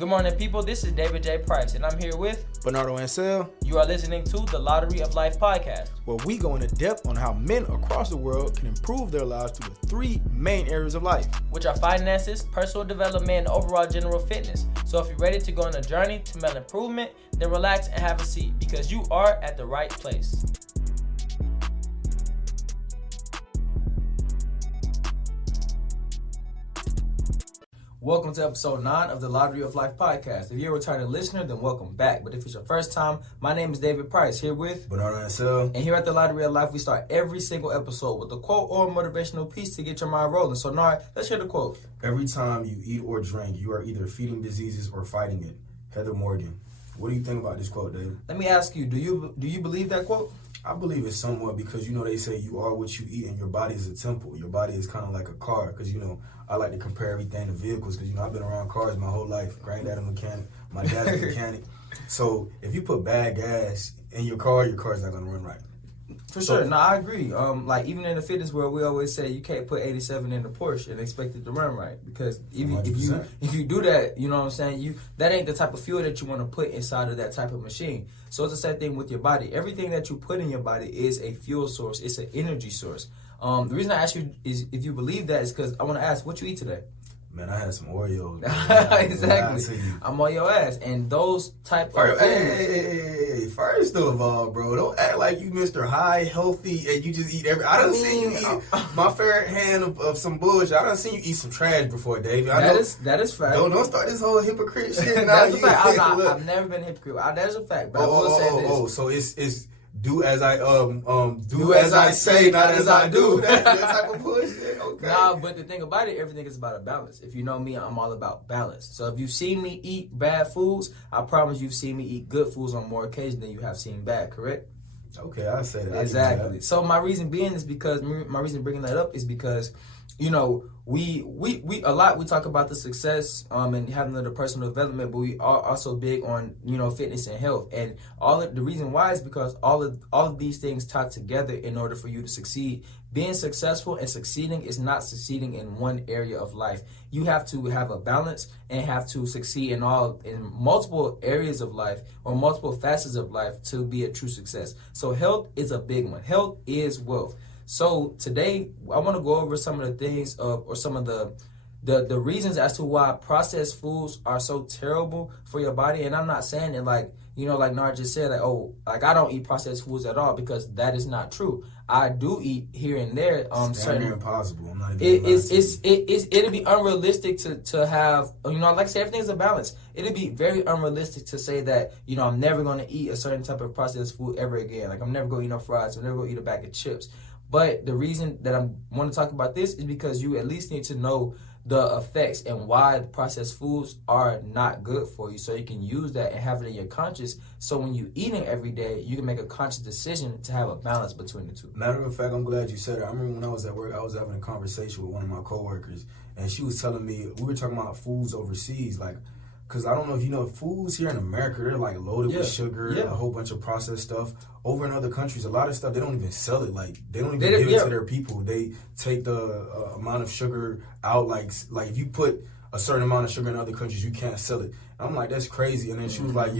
Good morning, people. This is David J. Price, and I'm here with Bernardo Ansel. You are listening to the Lottery of Life podcast, where we go into depth on how men across the world can improve their lives through the three main areas of life, which are finances, personal development, and overall general fitness. So if you're ready to go on a journey to mental improvement, then relax and have a seat because you are at the right place. Welcome to episode 9 of the Lottery of Life podcast. If you're a returning listener, then welcome back. But if it's your first time, my name is David Price, here with Bernardo Ansel. And here at the Lottery of Life, we start every single episode with a quote or a motivational piece to get your mind rolling. So, Nard, let's hear the quote. Every time you eat or drink, you are either feeding diseases or fighting it. Heather Morgan. What do you think about this quote, David? Let me ask you, do you believe that quote? I believe it somewhat because, they say you are what you eat and your body is a temple. Your body is kind of like a car because, I like to compare everything to vehicles because, I've been around cars my whole life. Granddad a mechanic, my dad's a mechanic. So if you put bad gas in your car's not going to run right. For sure. No, I agree. Like even in the fitness world, we always say you can't put 87 in the Porsche and expect it to run right because if you do that, you know what I'm saying, that ain't the type of fuel that you want to put inside of that type of machine. So it's the same thing with your body. Everything that you put in your body is a fuel source. It's an energy source. The reason I ask you is if you believe that is because I want to ask what you eat today. Man, I had some Oreos. Exactly. I'm on your ass. And those type of Hey, first of all, bro, don't act like you Mr. High, healthy, and you just eat I done seen you eat my fair hand of some bullshit. I done seen you eat some trash before, David. That is fact. Don't start this whole hypocrite shit. That's a fact. I've never been a hypocrite. That is a fact. But I will say this. So it's do as I do as I say, not as I do. That type of bullshit. Okay. Nah, but the thing about it, everything is about a balance. If you know me, I'm all about balance. So if you've seen me eat bad foods, I promise you've seen me eat good foods on more occasions than you have seen bad. Correct? Okay, I say that. Exactly. So my reason being is because my reason bringing that up is because we talk about the success and having the personal development, but we are also big on fitness and health, and the reason why is because all of these things tie together in order for you to succeed. Being successful and succeeding is not succeeding in one area of life. You have to have a balance and have to succeed in multiple areas of life or multiple facets of life to be a true success. So health is a big one. Health is wealth. So today I want to go over some of the things or some of the reasons as to why processed foods are so terrible for your body. And I'm not saying that like Nard just said, I don't eat processed foods at all, because that is not true. I do eat here and there. Certain impossible. I'm not even. It'd be unrealistic to have like I said, everything's a balance. It'd be very unrealistic to say that I'm never going to eat a certain type of processed food ever again. Like I'm never going to eat no fries. I'm never going to eat a bag of chips. But the reason that I want to talk about this is because you at least need to know the effects and why processed foods are not good for you, so you can use that and have it in your conscious. So when you eat it every day, you can make a conscious decision to have a balance between the two. Matter of fact, I'm glad you said it. I remember when I was at work, I was having a conversation with one of my coworkers, and she was telling me, we were talking about foods overseas, because I don't know if you know, foods here in America, they're loaded with sugar and a whole bunch of processed stuff. Over in other countries, a lot of stuff, they don't even sell it. They don't even give it to their people. They take the amount of sugar out. Like if you put a certain amount of sugar in other countries, you can't sell it. And I'm like, that's crazy. And then she was like,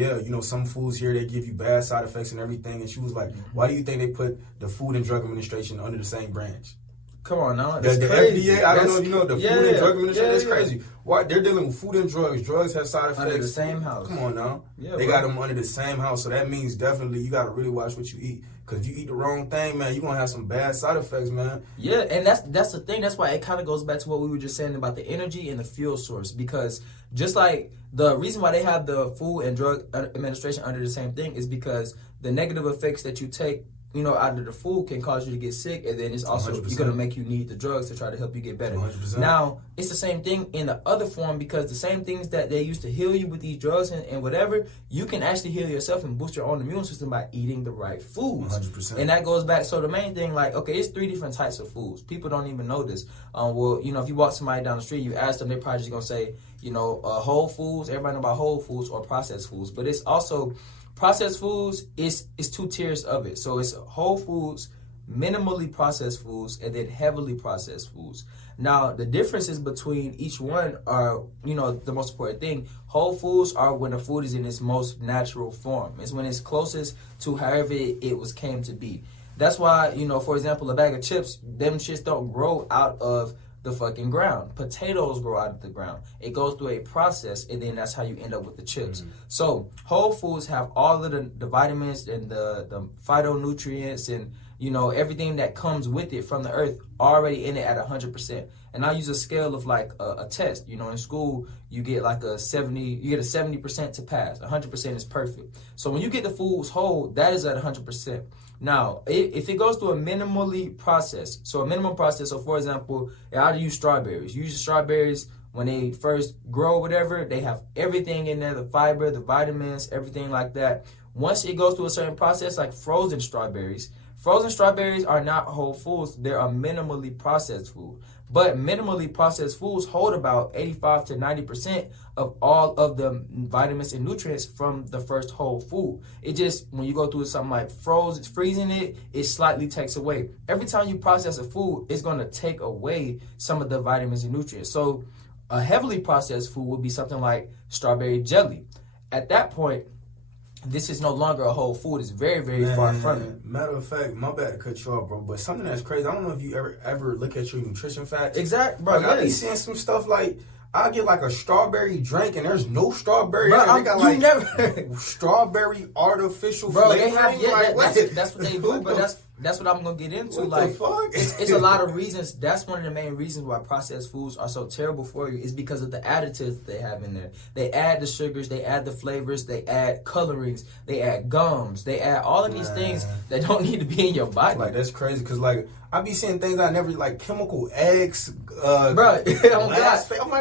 some foods here, they give you bad side effects and everything. And she was like, why do you think they put the Food and Drug Administration under the same branch? Come on now, the FDA. I don't know if you know the Food and Drug Administration. That's crazy. Why they're dealing with food and drugs? Drugs have side effects. Under the same house. Come on now. Yeah, they got them under the same house, so that means definitely you got to really watch what you eat. Because if you eat the wrong thing, man, you're gonna have some bad side effects, man. Yeah, and that's the thing. That's why it kind of goes back to what we were just saying about the energy and the fuel source. Because just like the reason why they have the Food and Drug Administration under the same thing is because the negative effects that you take out of the food can cause you to get sick, and then it's also 100%. Going to make you need the drugs to try to help you get better. 100%. Now, it's the same thing in the other form, because the same things that they used to heal you with these drugs and whatever, you can actually heal yourself and boost your own immune system by eating the right foods. 100%. And that goes back, so the main thing, it's 3 different types of foods. People don't even know this. If you walk somebody down the street, you ask them, they're probably just going to say, whole foods, everybody know about whole foods or processed foods. But it's also processed foods is 2 tiers of it. So it's whole foods, minimally processed foods, and then heavily processed foods. Now, the differences between each one are, the most important thing. Whole foods are when the food is in its most natural form. It's when it's closest to however it came to be. That's why, for example, a bag of chips, them shits don't grow out of the fucking ground. Potatoes grow out of the ground. It goes through a process, and then that's how you end up with the chips. Mm-hmm. So whole foods have all of the vitamins and the phytonutrients and everything that comes with it from the earth already in it at 100%. And I use a scale of like a test. In school you get like a 70% to pass. 100% is perfect. So when you get the foods whole, that is at 100%. Now, if it goes through a minimally processed, so a minimum process, so for example, I use strawberries. You use strawberries when they first grow or whatever, they have everything in there, the fiber, the vitamins, everything like that. Once it goes through a certain process, like frozen strawberries are not whole foods. They're a minimally processed food. But minimally processed foods hold about 85 to 90% of all of the vitamins and nutrients from the first whole food. It just, when you go through something like freezing it slightly takes away. Every time you process a food, it's going to take away some of the vitamins and nutrients. So a heavily processed food would be something like strawberry jelly. At that point, this is no longer a whole food. It's very, very far from it. Matter of fact, my bad to cut you off, bro, but something that's crazy, I don't know if you ever look at your nutrition facts. Exactly, bro. Like, I be seeing some stuff like, I get like a strawberry drink and there's no strawberry. Bro, they got like strawberry artificial bro, flavoring. They have, like, that's what they do, but that's what I'm gonna get into. What like, the fuck? It's a lot of reasons. That's one of the main reasons why processed foods are so terrible for you, is because of the additives they have in there. They add the sugars, they add the flavors, they add colorings, they add gums, they add all of these things that don't need to be in your body. Like, that's crazy, because like I be seeing things I never, like chemical eggs, bro. I'm like,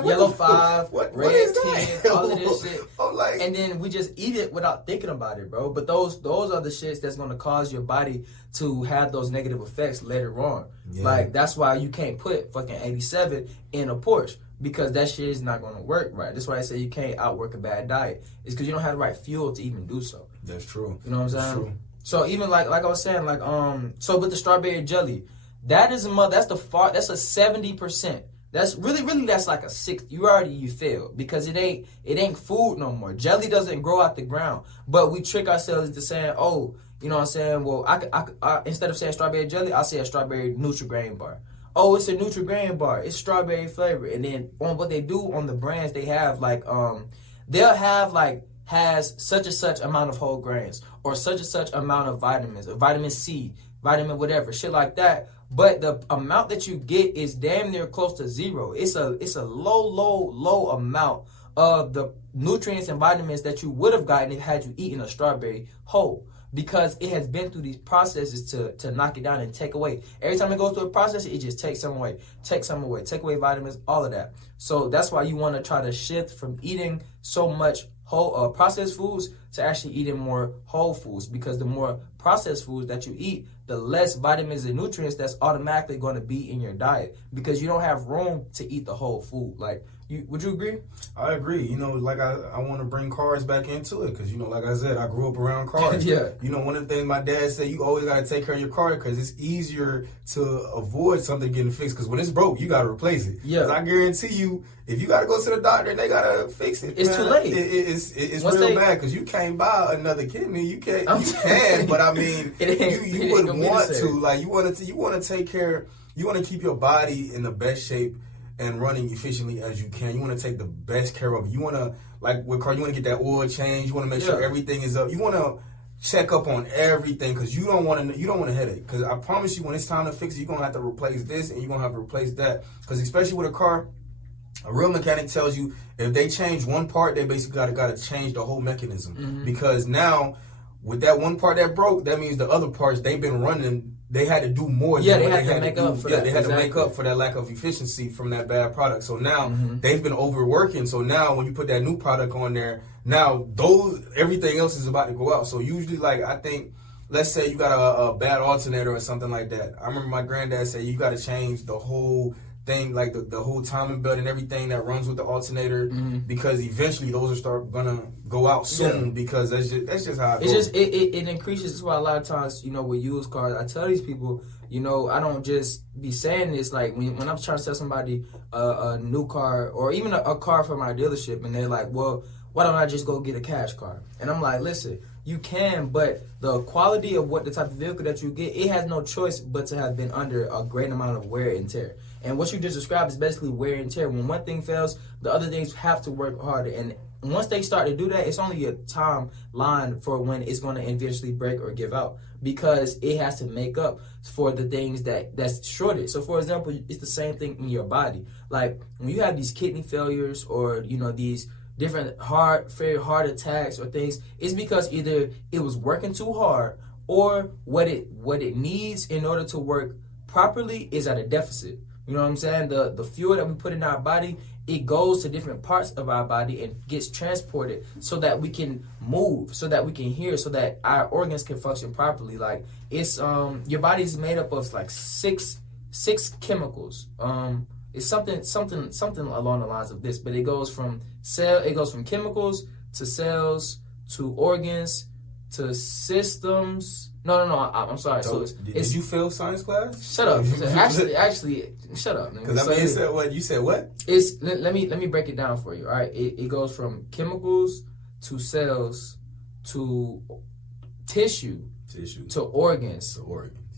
Yellow 5, what Red is 10, all of this shit. I'm like, and then we just eat it without thinking about it, bro. But those are the shits that's gonna cause your body to have those negative effects later on. Yeah. Like, that's why you can't put fucking 87 in a Porsche, because that shit is not gonna work right. That's why I say you can't outwork a bad diet. It's because you don't have the right fuel to even do so. That's true. You know what I'm saying? That's true. So even like I was saying, like so with the strawberry jelly, that's a 70%. That's really that's like a 60. You failed, because it ain't food no more. Jelly doesn't grow out the ground, but we trick ourselves into saying, oh, you know what I'm saying? Well, I instead of saying strawberry jelly, I'll say a strawberry Nutri-Grain bar. Oh, it's a Nutri-Grain bar. It's strawberry flavor. And then on what they do on the brands, they have like they'll have like has such and such amount of whole grains, or such and such amount of vitamins, or vitamin C, vitamin whatever, shit like that. But the amount that you get is damn near close to zero. It's a low amount of the nutrients and vitamins that you would have gotten had you eaten a strawberry whole, because it has been through these processes to knock it down and take away. Every time it goes through a process, it just takes some away, take away vitamins, all of that. So that's why you want to try to shift from eating so much whole processed foods to actually eating more whole foods, because the more processed foods that you eat, the less vitamins and nutrients that's automatically going to be in your diet, because you don't have room to eat the whole food. Like, would you agree? I agree. Like I want to bring cars back into it, because like I said, I grew up around cars. Yeah. One of the things my dad said, you always got to take care of your car, because it's easier to avoid something getting fixed, because when it's broke, you got to replace it. Yeah. 'Cause I guarantee you, if you got to go to the doctor and they got to fix it, it's too late. It's real bad, because you can't buy another kidney. You can, but I mean, you would want to. Like, you want to take care. You want to keep your body in the best shape and running efficiently as you can. You want to take the best care of it. You want to, like with car, you want to get that oil change. You want to make sure everything is up. You want to check up on everything, because you don't want a headache. Because I promise you, when it's time to fix it, you're gonna have to replace this and you're gonna have to replace that. Because especially with a car, a real mechanic tells you if they change one part, they basically got to change the whole mechanism. Mm-hmm. Because now, with that one part that broke, that means the other parts they've been running, they had to do more. Yeah, they had to make up for that. They had to make up for that lack of efficiency from that bad product. So now they've been overworking. So now when you put that new product on there, now everything else is about to go out. So usually, like, I think, let's say you got a bad alternator or something like that. I remember my granddad said you got to change the whole thing, like the whole timing belt and everything that runs with the alternator, because eventually those are gonna go out soon, because that's just how it goes. It increases. That's why a lot of times, with used cars, I tell these people, I don't just be saying this, like when I'm trying to sell somebody a new car or even a car from my dealership, and they're like, well, why don't I just go get a cash car? And I'm like, listen, you can, but the quality of the type of vehicle that you get, it has no choice but to have been under a great amount of wear and tear. And what you just described is basically wear and tear. When one thing fails, the other things have to work harder. And once they start to do that, it's only a timeline for when it's going to eventually break or give out, because it has to make up for the things that's shorted. So, for example, it's the same thing in your body. Like when you have these kidney failures or these different very hard attacks or things, it's because either it was working too hard or what it needs in order to work properly is at a deficit. You know what I'm saying? The fuel that we put in our body, it goes to different parts of our body and gets transported so that we can move, so that we can hear, so that our organs can function properly. Like it's your body's made up of like six chemicals. It's something along the lines of this, but it goes from chemicals to cells to organs to systems. No, I'm sorry. So did you fail science class? Shut up. Actually, shut up. Because I mean, said what you said. What? Let me break it down for you. All right, it goes from chemicals to cells to tissue to organs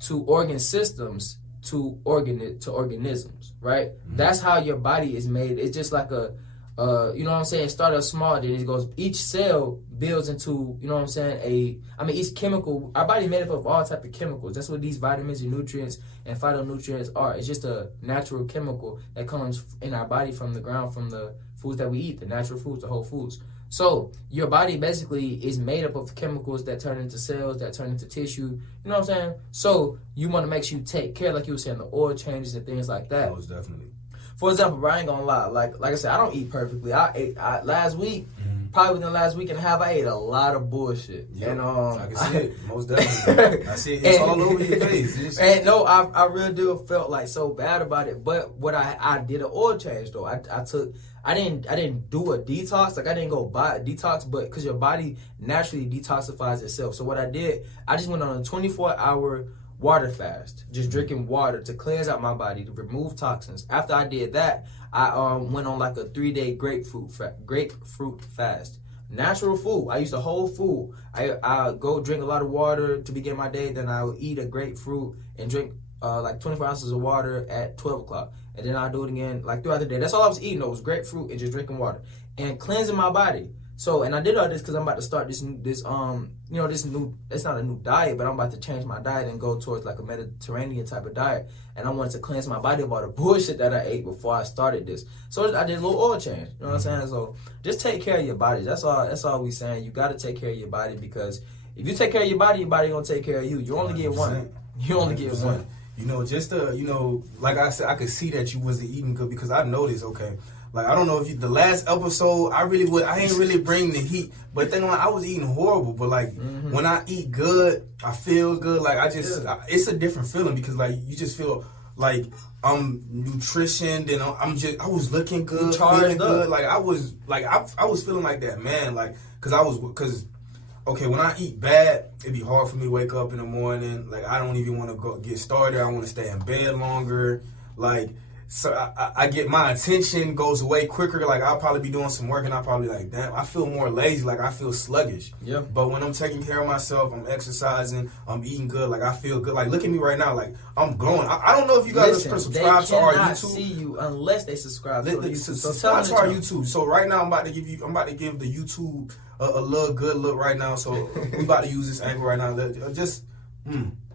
to organ systems to organisms. Right? Mm-hmm. That's how your body is made. It's just like a you know what I'm saying? It started off small, then it goes, each cell builds into, you know what I'm saying, each chemical, our body made up of all type of chemicals. That's what these vitamins and nutrients and phytonutrients are. It's just a natural chemical that comes in our body from the ground, from the foods that we eat, the natural foods, the whole foods. So your body basically is made up of chemicals that turn into cells, that turn into tissue. You know what I'm saying? So you want to make sure you take care, like you were saying, the oil changes and things like that. Most definitely. For example, bro, I ain't gonna lie. Like I said, I don't eat perfectly. I ate last week, probably within the last week and a half, I ate a lot of bullshit. Yep. And I can see it, most definitely. I see it. It's all over your face. And no, I really do felt like so bad about it. But what I did an oil change though. I didn't do a detox. Like I didn't go buy a detox, but because your body naturally detoxifies itself. So what I did, I just went on a 24-hour water fast, just drinking water to cleanse out my body, to remove toxins. After I did that, I went on like a 3-day grapefruit fast. Natural food. I use the whole food. I go drink a lot of water to begin my day, then I will eat a grapefruit and drink like 24 ounces of water at 12 o'clock. And then I'll do it again like throughout the day. That's all I was eating though, was grapefruit and just drinking water and cleansing my body. So, and I did all this because I'm about to start this new, it's not a new diet, but I'm about to change my diet and go towards like a Mediterranean type of diet. And I wanted to cleanse my body of all the bullshit that I ate before I started this. So I did a little oil change, you know what I'm saying? So just take care of your body. That's all we saying. You got to take care of your body, because if you take care of your body going to take care of you. You only get one. You only get one. Like I said, I could see that you wasn't eating good, because I noticed, okay, like, I don't know if the last episode, I ain't really bring the heat, but then I was eating horrible, but like, when I eat good, I feel good, like, it's a different feeling, because like, you just feel like I'm nutritioned, and I was looking good, feeling good, like, I was feeling like that, man, like, because okay, when I eat bad, it'd be hard for me to wake up in the morning, like, I don't even want to go get started, I want to stay in bed longer, like, so I get, my attention goes away quicker. Like, I'll probably be doing some work and I'll probably like, damn, I feel more lazy. Like, I feel sluggish. Yeah. But when I'm taking care of myself, I'm exercising, I'm eating good. Like, I feel good. Like, look at me right now. Like, I'm glowing. I don't know if you guys are subscribed to our YouTube. They cannot see you unless they subscribe to YouTube. So subscribe to our YouTube. So right now, I'm about to give the YouTube a little good look right now. So we about to use this angle right now. Just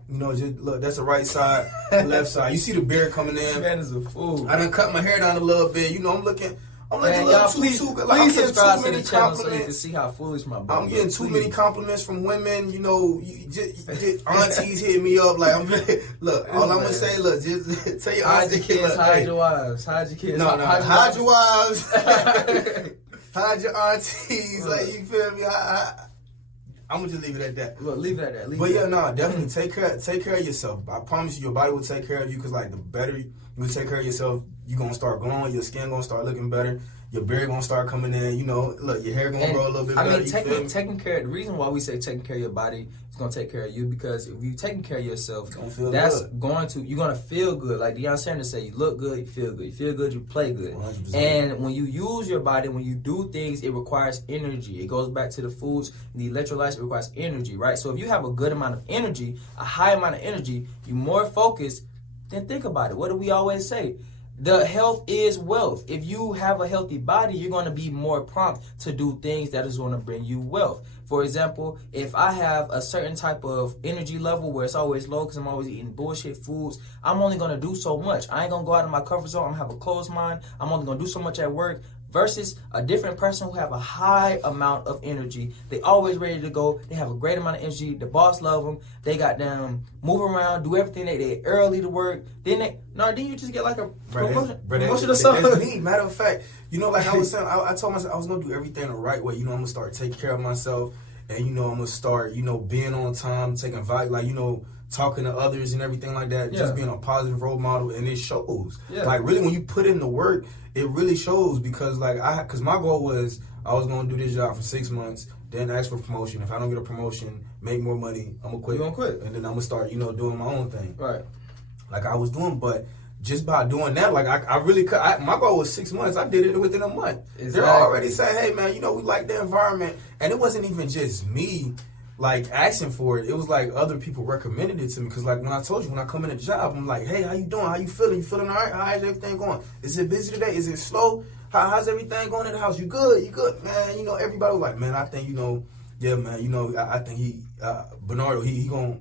look, that's the right side, left side. You see the beard coming in. This man is a fool. I done cut my hair down a little bit. I'm looking man, a little too good. Like, I'm getting subscribe too many to the channel so you can compliments. see how foolish my body. I'm getting too many compliments from women. Aunties hit me up. Like, look, all I'm gonna say, look, just tell your hide your auntie, kids, hide your wives, hide your kids. No, hide your wives, hide your aunties. Like, you feel me? I'm gonna just leave it at that. Look, leave it at that. But yeah, no, definitely take care of yourself. I promise you, your body will take care of you. Cause like the better you take care of yourself, you gonna start glowing. Your skin gonna start looking better. Your beard gonna start coming in. You know, look, your hair gonna grow a little bit better. I mean, taking care. The reason why we say taking care of your body is gonna take care of you, because if you taking care of yourself, that's going to, you're gonna feel good. Like Deion Sanders said, you look good, you feel good. You feel good, you play good. 100%. And when you use your body, when you do things, it requires energy. It goes back to the foods, the electrolytes. It requires energy, right? So if you have a good amount of energy, a high amount of energy, you're more focused. Then think about it. What do we always say? The health is wealth. If you have a healthy body, you're going to be more prompt to do things that is going to bring you wealth. For example, if I have a certain type of energy level where it's always low because I'm always eating bullshit foods, I'm only going to do so much. I ain't going to go out of my comfort zone. I'm going to have a closed mind. I'm only going to do so much at work. Versus a different person who have a high amount of energy. They always ready to go. They have a great amount of energy. The boss love them. They got them move around, do everything. They early to work. Then you just get like a promotion or something. That's me. Matter of fact, you know, like I was saying, I told myself I was gonna do everything the right way. You know, I'm gonna start taking care of myself, and you know, I'm gonna start, you know, being on time, taking advice, like, you know, talking to others and everything like that, just being a positive role model, and it shows. Yeah. Like really, when you put in the work, it really shows, because like because my goal was I was gonna do this job for 6 months, then ask for promotion. If I don't get a promotion, make more money, I'm gonna quit. You gonna quit, and then I'm gonna start, you know, doing my own thing. Right. Like I was doing, but just by doing that, like I really could. My goal was 6 months. I did it within a month. Exactly. They're already saying, "Hey man, you know, we like the environment," and it wasn't even just me like asking for it. It was like other people recommended it to me, because like when I told you, when I come in the job, I'm like, hey, how you doing? How you feeling? You feeling all right? How's everything going? Is it busy today? Is it slow? How's everything going in the house? You good? You good, man? You know, everybody was like, man, I think, you know, yeah, man, you know, I think Bernardo, he gonna,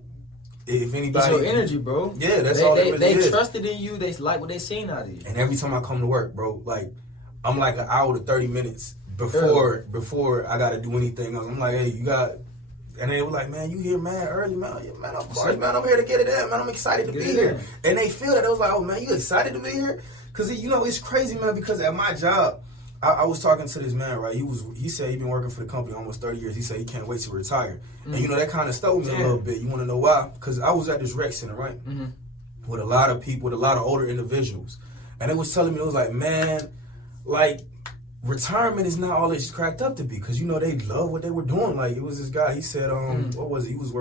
if anybody, it's your energy, bro. Yeah, that's all it really they is. trusted in you. They like what they seen out of you. And every time I come to work, bro, like I'm like an hour to 30 minutes before I got to do anything else. I'm like, hey, you got. And they were like, man, you here, man, early, man. Yeah, man, of course, man, I'm here to get it in, man. I'm excited to be here. And they feel that. I was like, oh, man, you excited to be here? Because, you know, it's crazy, man, because at my job, I was talking to this man, right? He said he'd been working for the company almost 30 years. He said he can't wait to retire. And, you know, that kind of stuck with me a little bit. You want to know why? Because I was at this rec center, right? With a lot of people, with a lot of older individuals. And they was telling me, it was like, man, like, retirement is not all it's cracked up to be, because you know they love what they were doing. Like it was this guy. He said, what was it? He was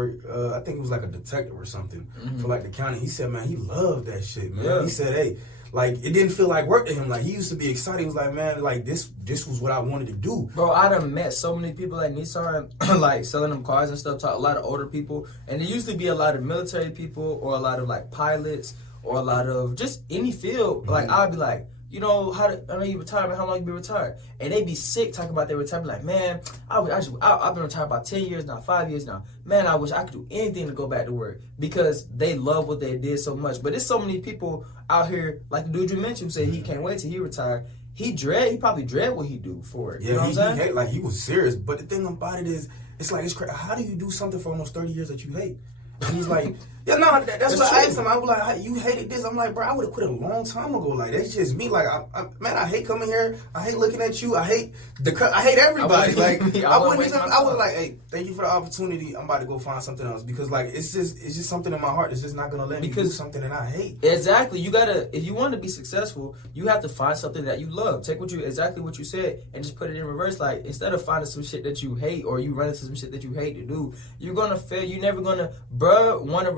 I think he was like a detective or something for like the county. He said, man, he loved that shit, man. Yeah. He said, hey, like it didn't feel like work to him. Like he used to be excited. He was like, man, like this was what I wanted to do. Bro, I done met so many people at Nissan, like selling them cars and stuff. A lot of older people, and there used to be a lot of military people, or a lot of like pilots, or a lot of just any field. Like I'd be like, you know, I know you retired, man, how long you been retired? And they be sick talking about their retirement, like, man, I've been retired about 10 years now, 5 years now. Man, I wish I could do anything to go back to work, because they love what they did so much. But there's so many people out here, like the dude you mentioned, who said he can't wait till he retired. He probably dread what he do for it. Yeah, you know what I'm saying? Like he was serious. But the thing about it is, it's like, it's crazy. How do you do something for almost 30 years that you hate? And he's like, yeah, no, that's what I asked him. I was like, you hated this? I'm like, bro, I would have quit a long time ago. Like, that's just me. Like, man, I hate coming here. I hate looking at you. I hate everybody. I was like, hey, thank you for the opportunity. I'm about to go find something else, because like it's just something in my heart that's just not gonna let me do something that I hate. Exactly. You gotta, if you want to be successful, you have to find something that you love. Take exactly what you said and just put it in reverse. Like, instead of finding some shit that you hate, or you run into some shit that you hate to do, you're gonna fail. You're never gonna,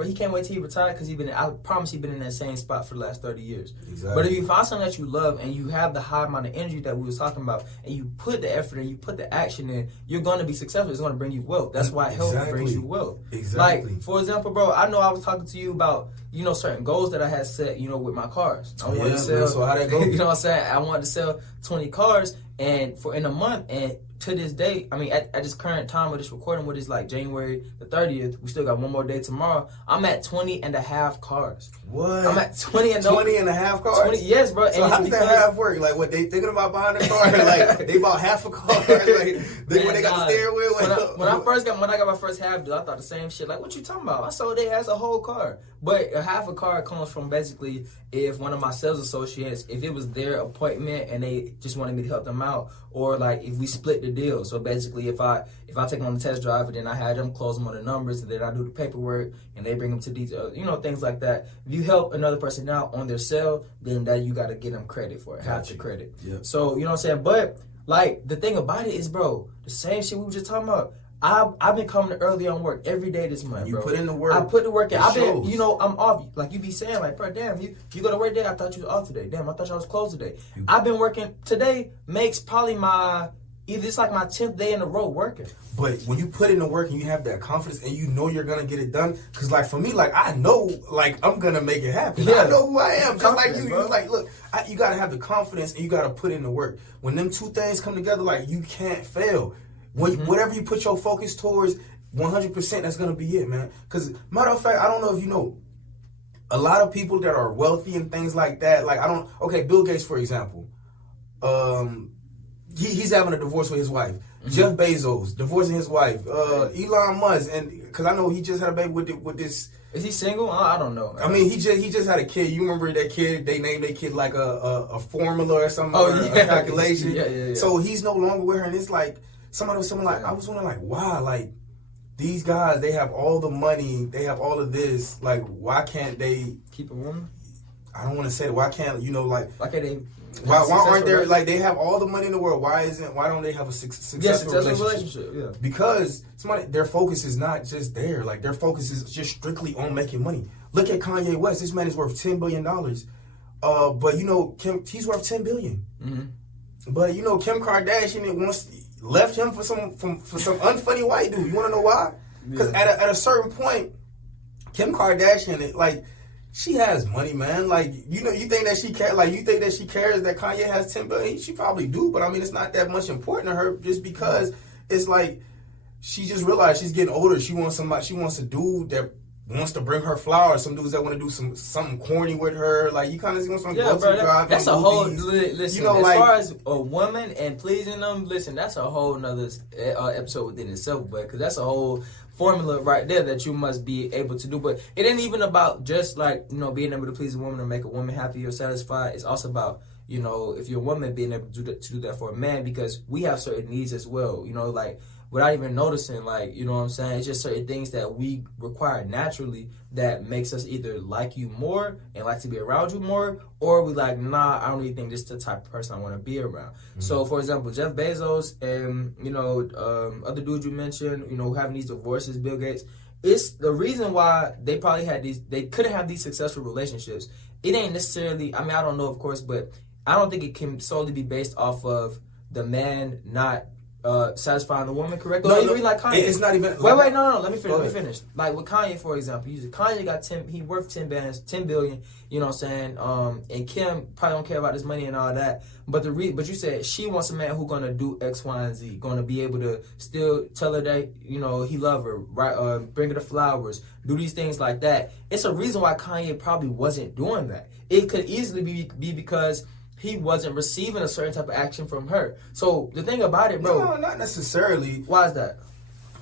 he can't wait till he retired, because I promise he's been in that same spot for the last 30 years. Exactly. But if you find something that you love, and you have the high amount of energy that we was talking about, and you put the effort in, you put the action in, you're going to be successful. It's going to bring you wealth. That's why health brings you wealth. Exactly. Like, for example, bro, I know I was talking to you about, you know, certain goals that I had set, you know, with my cars. I wanted to sell, so how that go? You know what I'm saying? I wanted to sell 20 cars, and in a month, and to this day, I mean, at this current time of this recording, which is like January the 30th, we still got one more day tomorrow. I'm at 20 and a half cars. What? I'm at 20 and a half cars? 20, yes, bro. So how does that half work? Like, what, they thinking about buying a car? Like, they bought half a car? Like, when they got the steering wheel? When I got my first half deal, I thought the same shit. Like, what you talking about? I sold it as a whole car. But a half a car comes from basically if one of my sales associates, if it was their appointment and they just wanted me to help them out, or like if we split the deal. So basically, if I take them on the test drive and then I had them close them on the numbers, and then I do the paperwork and they bring them to detail, things like that. If you help another person out on their sale, then that you got to get them credit for it, half the credit. Yeah. So you know what I'm saying. But like the thing about it is, bro, the same shit we were just talking about. I've been coming early on work every day this month, bro. You put in the work. I put the work in. I've been, shows. I'm off. Like you be saying, like, bro, damn, you go to work today. I thought you was off today. Damn, I thought y'all was closed today. I've been working. Today makes probably it's like my 10th day in a row working. But when you put in the work and you have that confidence and you know you're gonna get it done, because like for me, like I know, like I'm gonna make it happen. Yeah. I know who I am. Just like you, bro. it's like, look, you gotta have the confidence and you gotta put in the work. When them two things come together, like you can't fail. Whatever you put your focus towards, 100%, that's gonna be it, man. Because matter of fact, I don't know if you know, a lot of people that are wealthy and things like that, like Bill Gates, for example, he's having a divorce with his wife. Jeff Bezos divorcing his wife. Elon Musk, and because I know he just had a baby with this. Is he single? I don't know. I mean, he just had a kid. You remember that kid? They named their kid like a formula or something. Oh, a calculation. Yeah. So he's no longer with her, and it's like somebody like I was wondering like, wow, like these guys, they have all the money, they have all of this. Like, why can't they keep a woman? I don't want to say it. Why can't why can't they? Why aren't there like they have all the money in the world? Why don't they have a successful relationship? Yeah. Because their focus is not just there. Like their focus is just strictly on making money. Look at Kanye West. This man is worth $10 billion. But Kim, he's worth $10 billion. Mm-hmm. But Kim Kardashian left him for some unfunny white dude. You want to know why? Because at a certain point, Kim Kardashian she has money, man. Like, you think that she cares? Like, you think that she cares that Kanye has $10 billion? She probably do, but I mean, it's not that much important to her. Just because it's like she just realized she's getting older. She wants somebody. She wants a dude that wants to bring her flowers. Some dudes that want to do something corny with her. Like, you kind of want some drive. That's a whole. Listen, as like, far as a woman and pleasing them, listen, that's a whole nother episode within itself, but because that's a whole formula right there that you must be able to do. But it ain't even about just like being able to please a woman or make a woman happy or satisfied. It's also about if you're a woman, being able to do that for a man, because we have certain needs as well. Like without even noticing, like what I'm saying, it's just certain things that we require naturally that makes us either like you more and like to be around you more, or we like, nah, I don't really think this is the type of person I want to be around. Mm-hmm. So for example, Jeff Bezos and other dudes you mentioned, having these divorces, Bill Gates, it's the reason why they probably they couldn't have these successful relationships. It ain't necessarily, I mean, I don't know, of course, but I don't think it can solely be based off of the man not satisfying the woman correctly. No, like Kanye. It's not even. Wait, no. Let me finish. Like with Kanye, for example, Kanye got he worth $10 billion. You know what I'm saying? And Kim probably don't care about his money and all that. But but you said she wants a man who's gonna do X, Y, and Z. Gonna be able to still tell her that he love her, right? Bring her the flowers, do these things like that. It's a reason why Kanye probably wasn't doing that. It could easily be because he wasn't receiving a certain type of action from her. So the thing about it, bro. No, not necessarily. Why is that?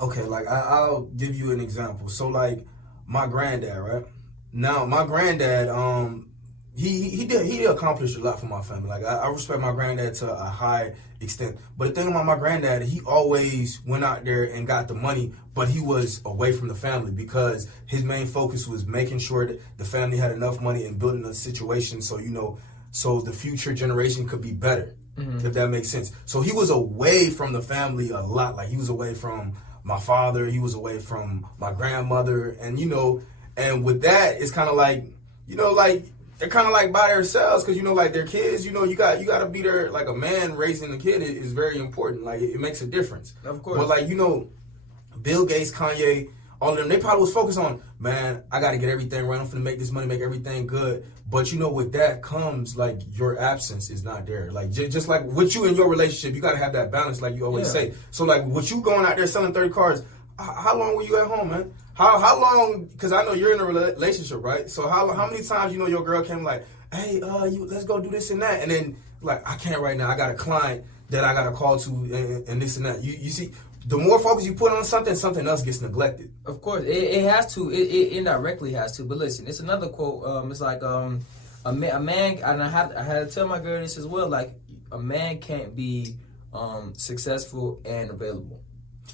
Okay, like I'll give you an example. So like my granddad, right? Now my granddad, he did accomplish a lot for my family. Like I respect my granddad to a high extent. But the thing about my granddad, he always went out there and got the money, but he was away from the family because his main focus was making sure that the family had enough money and building a situation so the future generation could be better, if that makes sense. So he was away from the family a lot. Like he was away from my father, he was away from my grandmother, and and with that, it's kind of like, like they're kind of like by themselves because like their kids, you got to be there. Like a man raising a kid is very important. Like it makes a difference. Of course. But like Bill Gates, Kanye, all of them, they probably was focused on, man, I got to get everything right. I'm finna make this money, make everything good. But with that comes like your absence is not there. Like just like with you in your relationship, you got to have that balance, like you always say. So like with you going out there selling 30 cars, how long were you at home, man? How long? Because I know you're in a relationship, right? So how many times your girl came like, hey, let's go do this and that, and then like I can't right now. I got a client that I got to call to and this and that. You see. The more focus you put on something else gets neglected. Of course, it has to. It indirectly has to. But listen, it's another quote. It's like a man, and I had to tell my girl this as well. Like a man can't be successful and available.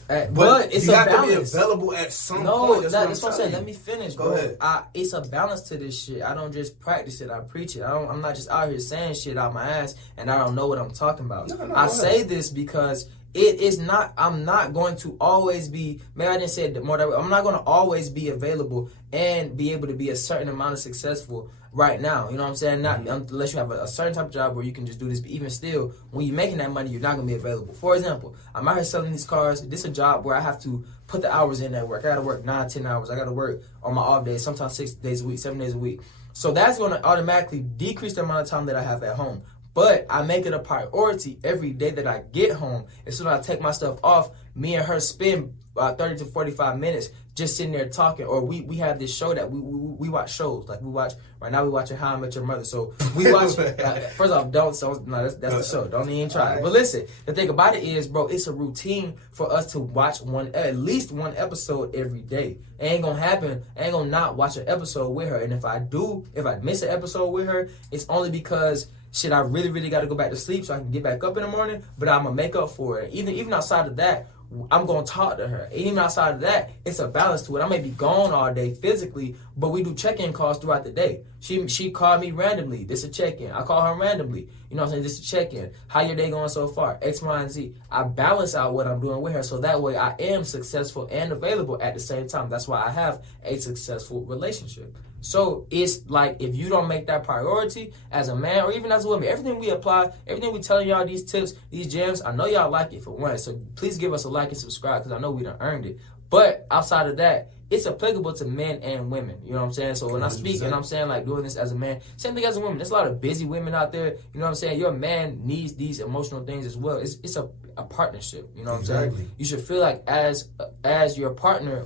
But it's you a have balance. to be available at some point. No, That's that's what what I'm saying. Let me finish, bro. Go ahead. It's a balance to this shit. I don't just practice it. I preach it. I'm not just out here saying shit out my ass and I don't know what I'm talking about. No, I say this because it is not. I'm not going to always be. Maybe I didn't say it more that way. I'm not going to always be available and be able to be a certain amount of successful right now. You know what I'm saying? Not unless you have a certain type of job where you can just do this. But even still, when you're making that money, you're not going to be available. For example, I'm out here selling these cars. This is a job where I have to put the hours in at work. I got to work 9-10 hours. I got to work on my off days, sometimes 6 days a week, 7 days a week. So that's going to automatically decrease the amount of time that I have at home. But I make it a priority every day that I get home. As soon as I take my stuff off, me and her spend 30 to 45 minutes just sitting there talking. Or we have this show that we watch shows. Like right now we watching How I Met Your Mother. So we watch, first off, that's the show. Don't even try. Right. But listen, the thing about it is, bro, it's a routine for us to watch at least one episode every day. It ain't gonna happen. I ain't gonna not watch an episode with her. And if I miss an episode with her, it's only because shit, I really, really got to go back to sleep so I can get back up in the morning, but I'm going to make up for it. Even outside of that, I'm going to talk to her. Even outside of that, it's a balance to it. I may be gone all day physically, but we do check-in calls throughout the day. She called me randomly. This is a check-in. I call her randomly. You know what I'm saying? This is a check-in. How your day going so far? X, Y, and Z. I balance out what I'm doing with her so that way I am successful and available at the same time. That's why I have a successful relationship. So it's like if you don't make that priority as a man or even as a woman, everything we apply, everything we telling y'all, these tips, these gems, I know y'all like it for one. So please give us a like and subscribe because I know we done earned it. But outside of that, it's applicable to men and women. You know what I'm saying? So when I speak and I'm saying like doing this as a man, same thing as a woman. There's a lot of busy women out there. You know what I'm saying? Your man needs these emotional things as well. It's a partnership. You know what I'm saying? You should feel like as your partner,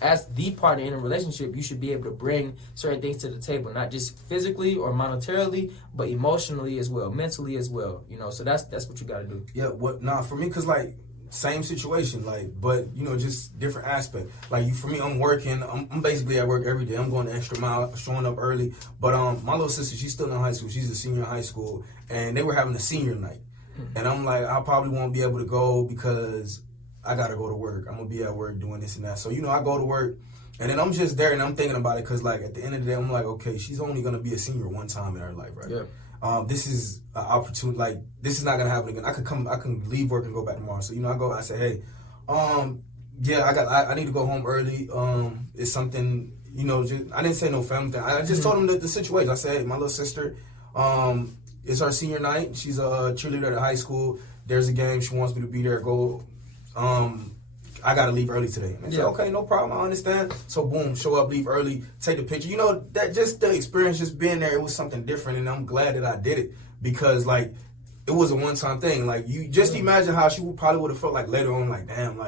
as the partner in a relationship, you should be able to bring certain things to the table, not just physically or monetarily, but emotionally as well, mentally as well. You know, so that's what you got to do. Yeah. For me, cause like. Same situation, but just different aspect. For me, I'm working. I'm basically at work every day. I'm going the extra mile, showing up early. But my little sister, she's still in high school. She's a senior in high school, and they were having a senior night. And I'm like, I probably won't be able to go because I gotta go to work. I'm gonna be at work doing this and that. So I go to work, and then I'm just there and I'm thinking about it because at the end of the day, I'm like, okay, she's only gonna be a senior one time in her life, right? Yeah. This is an opportunity. This is not gonna happen again. I can leave work and go back tomorrow. So I say, hey, I need to go home early. It's something, I didn't say no family thing. I just told them the situation. I said, hey, my little sister, it's our senior night. She's a cheerleader at high school. There's a game. She wants me to be there. Go. I gotta leave early today. And they said, okay, no problem. I understand. So boom, show up, leave early, take the picture. That just the experience, just being there, it was something different, and I'm glad that I did it because it was a one-time thing. You just imagine how she probably would have felt later on, damn,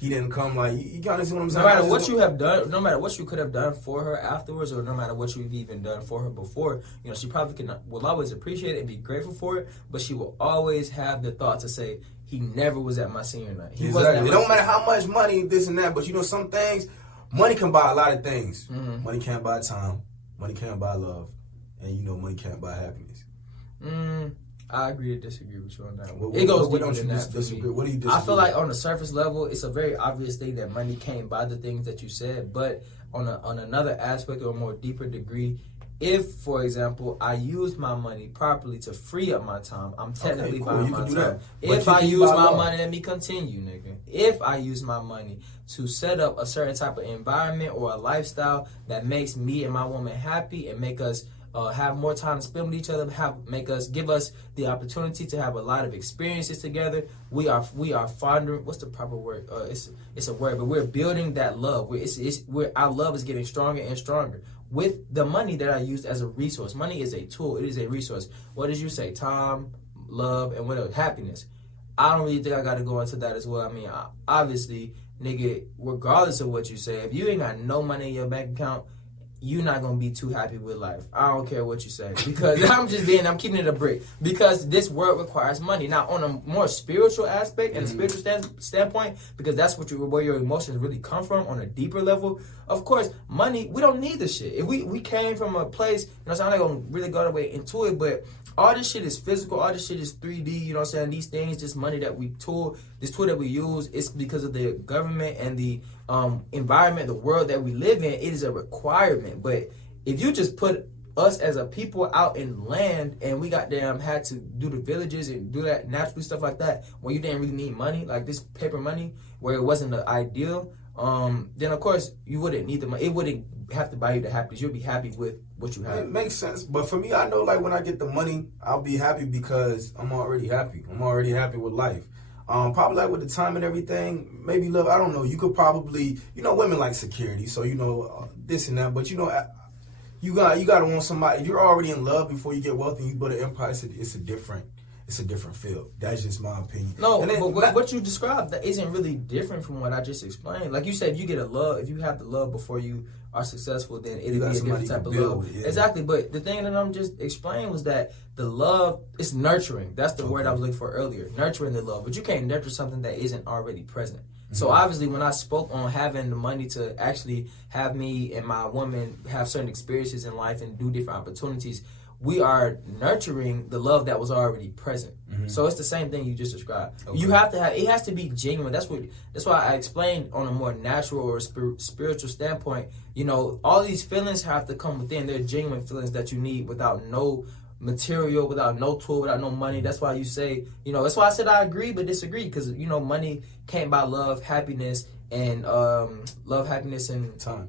he didn't come. You kind of see what I'm saying? No matter what you have done, no matter what you could have done for her afterwards, or no matter what you've even done for her before, she probably will always appreciate it and be grateful for it, but she will always have the thought to say, he never was at my senior night. He wasn't. It don't matter how much money, this and that, but some things, money can buy a lot of things. Mm-hmm. Money can't buy time. Money can't buy love. And money can't buy happiness. I agree to disagree with you on that one. It goes deeper than that. Disagree? What do you disagree? I feel like on the surface level, it's a very obvious thing that money can't buy the things that you said. But on another aspect or a more deeper degree, if, for example, I use my money properly to free up my time, I'm technically buying my time. If I use my money, let me continue, nigga. If I use my money to set up a certain type of environment or a lifestyle that makes me and my woman happy and make us have more time to spend with each other, give us the opportunity to have a lot of experiences together. We are fondering. What's the proper word? It's a word, but we're building that love. Our love is getting stronger and stronger with the money that I used as a resource. Money is a tool. It is a resource. What did you say? Time, love, and what else? Happiness. I don't really think I got to go into that as well. I mean, obviously, nigga, regardless of what you say, if you ain't got no money in your bank account, you're not gonna be too happy with life. I don't care what you say, because I'm keeping it a brick, because this world requires money. Now, on a more spiritual aspect and a spiritual standpoint, because that's where your emotions really come from on a deeper level. Of course, money, we don't need this shit. If we came from a place, so I'm not gonna really go the way into it, but all this shit is physical, all this shit is 3D, these things, this money that this tool that we use, it's because of the government and the environment, the world that we live in. It is a requirement. But if you just put us as a people out in land, and we had to do the villages and do that naturally, stuff like that, where you didn't really need money, like this paper money, where it wasn't the ideal, then of course you wouldn't need the money. It wouldn't have to buy you the happiness. You'll be happy with what you have. It makes sense. But for me, I know, like, when I get the money, I'll be happy because I'm already happy. I'm already happy with life. Probably like with the time and everything, maybe love, I don't know, you could probably, women like security, so this and that, but you gotta want somebody. If you're already in love before you get wealthy and you build an empire, it's a different field. That's just my opinion. No, but what you described, that isn't really different from what I just explained. Like you said, if you have the love before you are successful, then it'll be a different type of love. Yeah. Exactly, but the thing that I'm just explaining was that the love is nurturing. That's the word I was looking for earlier, nurturing the love. But you can't nurture something that isn't already present. Mm-hmm. So obviously, when I spoke on having the money to actually have me and my woman have certain experiences in life and do different opportunities, we are nurturing the love that was already present. Mm-hmm. So it's the same thing you just described. Okay. You have to it has to be genuine. That's why I explained on a more natural or spiritual standpoint. All these feelings have to come within. They're genuine feelings that you need without no material, without no tool, without no money. That's why you say, that's why I said I agree but disagree, because money can't buy love, happiness, and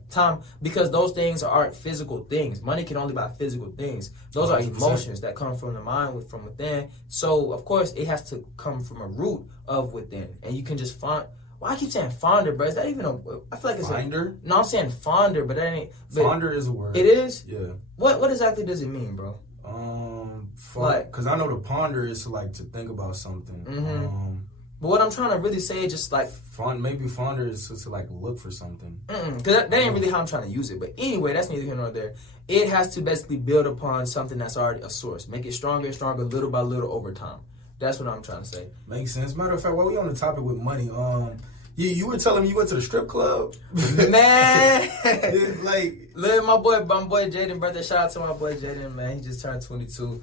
time, because those things aren't physical things. Money can only buy physical things. Those 100%. Are emotions that come from the mind, from within. So of course it has to come from a root of within, and you can just find. Why I keep saying fonder, bro? Is that even I feel like it's finder. No, I'm saying fonder, but that ain't. But fonder is a word. It is. Yeah. What exactly does it mean, bro? Because I know the ponder is to think about something. Mm-hmm. But what I'm trying to really say is just like maybe fonder is to look for something. Because that ain't really how I'm trying to use it. But anyway, that's neither here nor there. It has to basically build upon something that's already a source. Make it stronger and stronger, little by little, over time. That's what I'm trying to say. Makes sense. Matter of fact, while we on the topic with money, you were telling me you went to the strip club, man. Look, my boy Jaden, brother. Shout out to my boy Jaden, man. He just turned 22.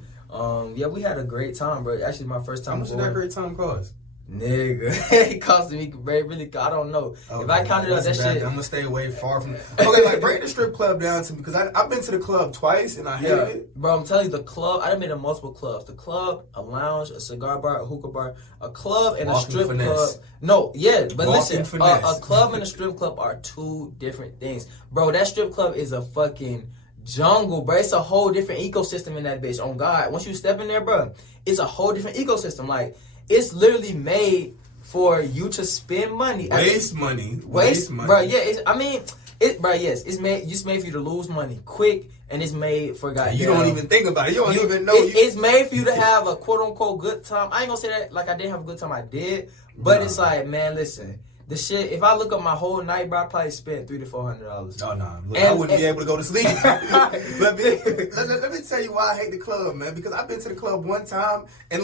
We had a great time, bro. Actually, my first time. How much did that great time cost? Nigga, it costed me really. I don't know. Okay, if I counted up that shit, I'm gonna stay away far from. Okay, break the strip club down to me, because I've been to the club twice and I hated it. Bro, I'm telling you, the club. I done been to multiple clubs. The club, a lounge, a cigar bar, a hookah bar, a club, and a strip club. No, yeah, but listen, a club and a strip club are two different things, bro. That strip club is a fucking jungle, bro. It's a whole different ecosystem in that bitch. On God, once you step in there, bro, it's a whole different ecosystem. Like, it's literally made for you to spend money. Waste money. Bro, yeah. It's made. It's made for you to lose money quick, and it's made for guys. You don't even think about it. You don't even know. It's made for you to have a quote unquote good time. I ain't gonna say that like I didn't have a good time. I did, but It's like, man, listen. The shit, if I look up my whole night, bro, I probably spent $300 to $400. Oh, no. I wouldn't be able to go to sleep. let me tell you why I hate the club, man. Because I've been to the club one time, and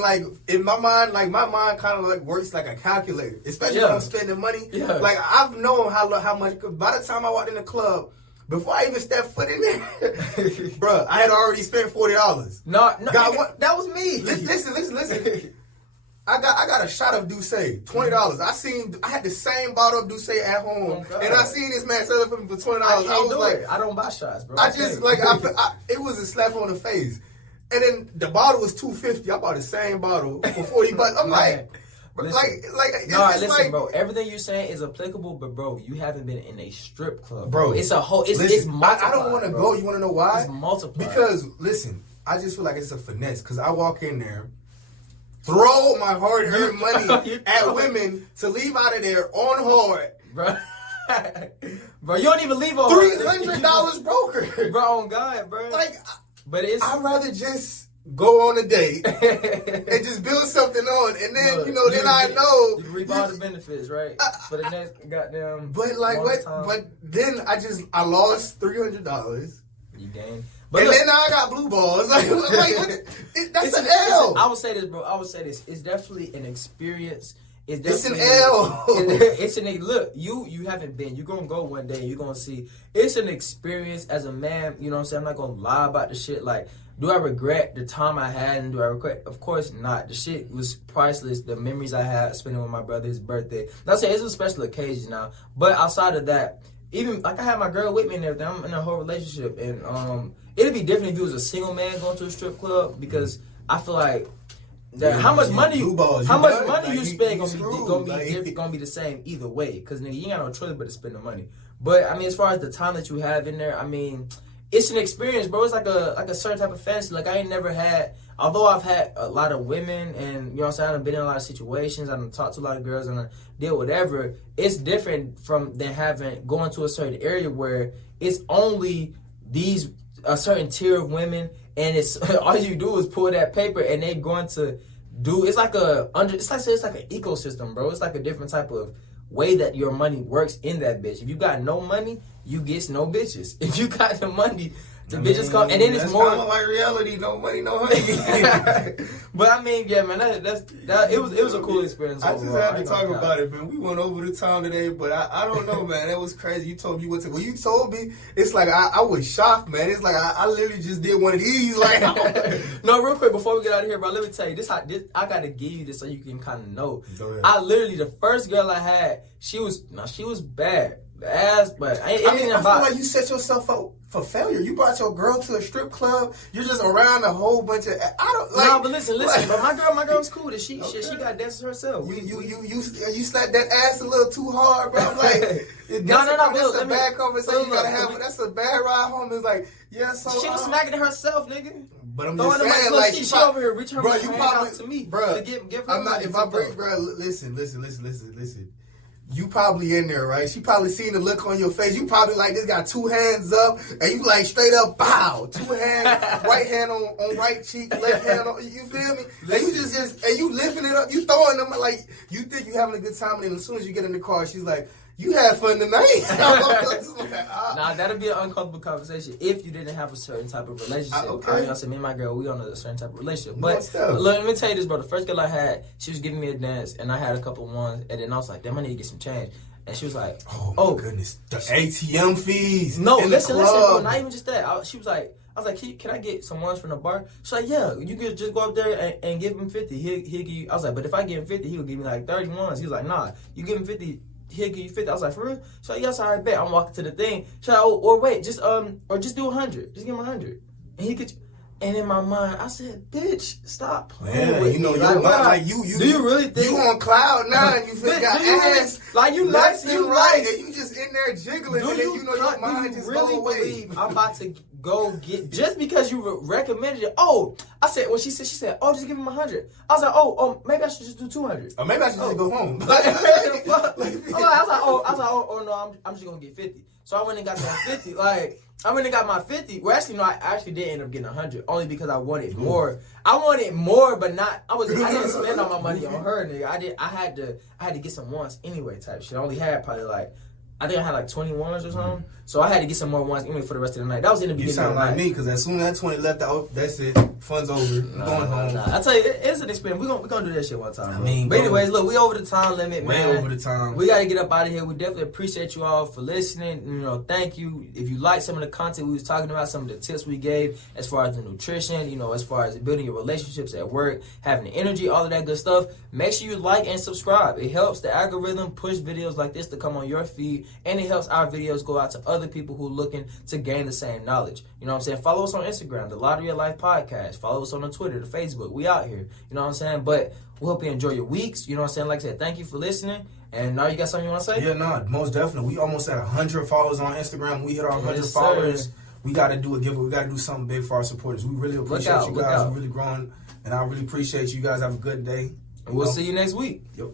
in my mind, my mind kind of works like a calculator. Especially when I'm spending money. Yeah. I've known how much. By the time I walked in the club, before I even stepped foot in there, bro, I had already spent $40. No, God, that was me. Listen. I got a shot of Douce, $20. I had the same bottle of Douce at home, and I seen this man sell it for me for $20. I don't buy shots, bro. It was a slap on the face. And then the bottle was $250. I bought the same bottle for $40. I'm listen, bro. Everything you're saying is applicable, but bro, you haven't been in a strip club, bro. It's a whole. It's multiplied. I don't want to go. You want to know why? It's multiplied. Because listen, I just feel like it's a finesse. Because I walk in there, throw my hard-earned money at women to leave out of there on hard, bro. Bro, you don't even leave on $300 broker, bro. On God, bro. I'd rather just go on a date, and just build something on, and then then I know you reap all the benefits, right? For the next goddamn. But like what? But then I lost $300. You gained. But then now I got blue balls. Like that's an L. I would say this, bro. I would say this. It's definitely an experience. It's an L. It's an look. You haven't been. You're gonna go one day. You're gonna see. It's an experience as a man. You know what I'm saying? I'm not gonna lie about the shit. Like, do I regret the time I had? And do I regret? Of course not. The shit was priceless. The memories I had spending with my brother's birthday. Not saying it's a special occasion now, but outside of that, even like I had my girl with me and everything. I'm in a whole relationship, and it'd be different if you was a single man going to a strip club, because I feel like that how much money you spend gonna be the same either way, because nigga, you ain't got no choice but to spend the money. But I mean, as far as the time that you have in there, I mean, it's an experience, bro. It's like a certain type of fantasy. Like, I ain't never had, although I've had a lot of women, and you know what I'm saying, I've been in a lot of situations, I've talked to a lot of girls, and I did whatever. It's different than going to a certain area where it's only a certain tier of women, and it's all you do is pull that paper, and they going to do. It's like an ecosystem, bro. It's like a different type of way that your money works in that bitch. If you got no money, you get no bitches. If you got the money, the bitches come, and then it's more like reality. No money, no honey. But I mean, yeah, man, it was a cool experience. I just had to talk about it, man. We went over the town today, but I don't know, man. That was crazy. You told me when you told me, it's like I was shocked, man. It's like I literally just did one of these. Like, no, real quick before we get out of here, bro. Let me tell you this. I gotta give you this so you can kind of know. I literally, the first girl I had, she was bad. Ass, but I feel like you set yourself up for failure. You brought your girl to a strip club. You're just around a whole bunch of. No, but listen. But my girl's cool. She got dances herself. You slapped that ass a little too hard, bro. I'm like, that's a bad conversation you gotta have. But that's a bad ride home. It's like, yeah, so she was smacking it herself, nigga. But I'm just saying, like, she over here reaching her hand out to me, bro. To give her. I'm not. If I bring, bro, listen. You probably in there, right? She probably seen the look on your face. You probably like, this got two hands up, and you like straight up bow. Two hands, right hand on right cheek, left hand on, you feel me? And you just and you lifting it up, you throwing them like, you think you having a good time, and then as soon as you get in the car, she's like, you had fun tonight. Nah, that'd be an uncomfortable conversation if you didn't have a certain type of relationship. Okay. I said, me and my girl, we on a certain type of relationship. But let me tell you this, bro. The first girl I had, she was giving me a dance, and I had a couple ones, and then I was like, damn, I need to get some change. And she was like, oh my goodness, the ATM fees. No, listen, bro, not even just that. She was like, I was like, can I get some ones from the bar? She's like, yeah, you could just go up there and give him 50. He'll give you. I was like, but if I give him 50, he'll give me like 30 ones. He was like, nah, you give him 50. He'll give you 50. I was like, for real? She's like, yes, all right, bet. I'm walking to the thing. She's like, or wait, just do 100. Just give him 100. And he could. And in my mind, I said, bitch, stop playing with me. Like, you do you really think you on cloud nine? You feel got ass like you nice, you right, and you just in there jiggling, and then your mind just really go away. Believe I'm about to go get just because you recommended it? Oh, I said when she said, oh, just give him 100. I was like, oh, maybe I should just do 200. Or maybe I should just go home. No, I'm just gonna get 50. So I went and got that 50. Like, I went and got my 50. Well, actually, no, I actually did end up getting 100 only because I wanted more. I wanted more, but not. I didn't spend all my money on her, nigga. I had to get some ones anyway, type shit. I only had probably like, I think I had like 20 ones or something. So I had to get some more ones anyway for the rest of the night. That was in the beginning. You sound of the like night. me, because as soon as that 20 left out, that's it. Fun's over. I'm going home. I tell you, it's an experience. We're gonna do that shit one time. But anyways, look, we over the time limit, man. Way over the time. We gotta get up out of here. We definitely appreciate you all for listening. Thank you. If you like some of the content we was talking about, some of the tips we gave as far as the nutrition, as far as building your relationships at work, having the energy, all of that good stuff, make sure you like and subscribe. It helps the algorithm push videos like this to come on your feed, and it helps our videos go out to other people who are looking to gain the same knowledge. You know what I'm saying? Follow us on Instagram, the Lottery of Life Podcast. Follow us on the Twitter, the Facebook. We out here. You know what I'm saying? But we hope you enjoy your weeks. You know what I'm saying? Like I said, thank you for listening. And now you got something you want to say? Yeah, no, most definitely. We almost at 100 followers on Instagram. We hit our 100 followers. We got to do a giveaway. We got to do something big for our supporters. We really appreciate you guys. We're really growing, and I really appreciate you guys. Have a good day. And we'll see you next week. Yep.